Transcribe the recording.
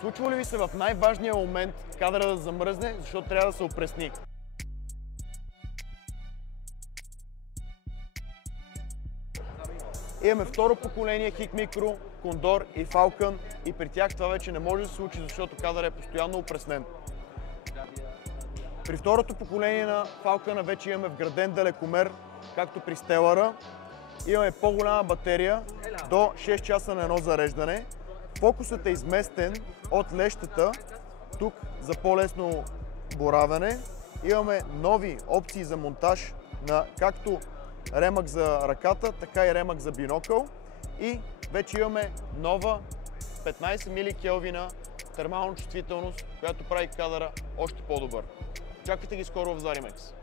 Случва ли ви се в най-важния момент кадъра да замръзне, защото трябва да се опресни? Имаме второ поколение Hik Micro, Condor и Falcon и при тях това вече не може да се случи, защото кадърът е постоянно опреснен. При второто поколение на Falcon вече имаме вграден далекомер, както при Stellar. Имаме по-голяма батерия, до 6 часа на едно зареждане. Фокусът е изместен от лещата тук за по-лесно боравене. Имаме нови опции за монтаж на както ремък за ръката, така и ремък за бинокъл. И вече имаме нова 15 миликелвина термална чувствителност, която прави кадъра още по-добър. Очаквайте ги скоро в Zarimex.